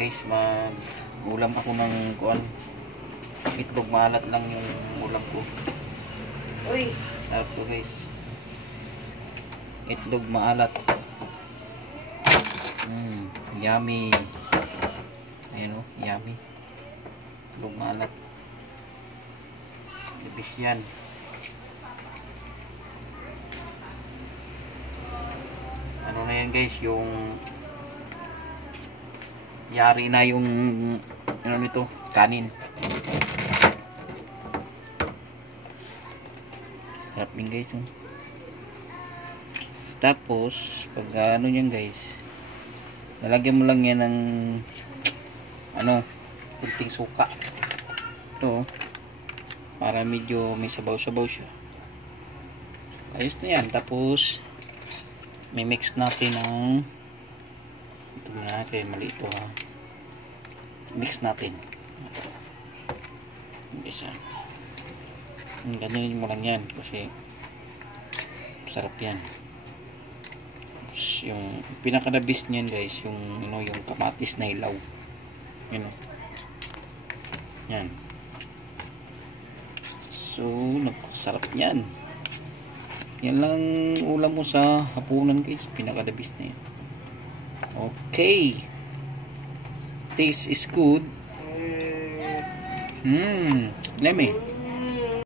guys, mag ulam ako ng kuan. Itlog maalat lang yung ulam ko. Uy, sarap to guys. Itlog maalat. Yummy. Ayan o, yummy. Itlog maalat. Ibis yan. Ano na yan guys, yung yari na yung ano nito, kanin. Sarap din guys. Tapos pag ano yan guys, lalagyan mo lang yan ng ano, kunting suka. Ito para medyo may sabaw-sabaw siya. Ayos na yan. Tapos may mix natin ng ito na, kaya mali ito ha. Mix natin. Isa. Ganyan mo lang yan kasi sarap yan. Tapos yung pinaka-the-best niyan guys, yung yung kamatis na ilaw. Yan. So, napakasarap niyan. Yan lang ulam mo sa hapunan guys, pinaka-the-best na yan. Okay. Taste is good. Lemme.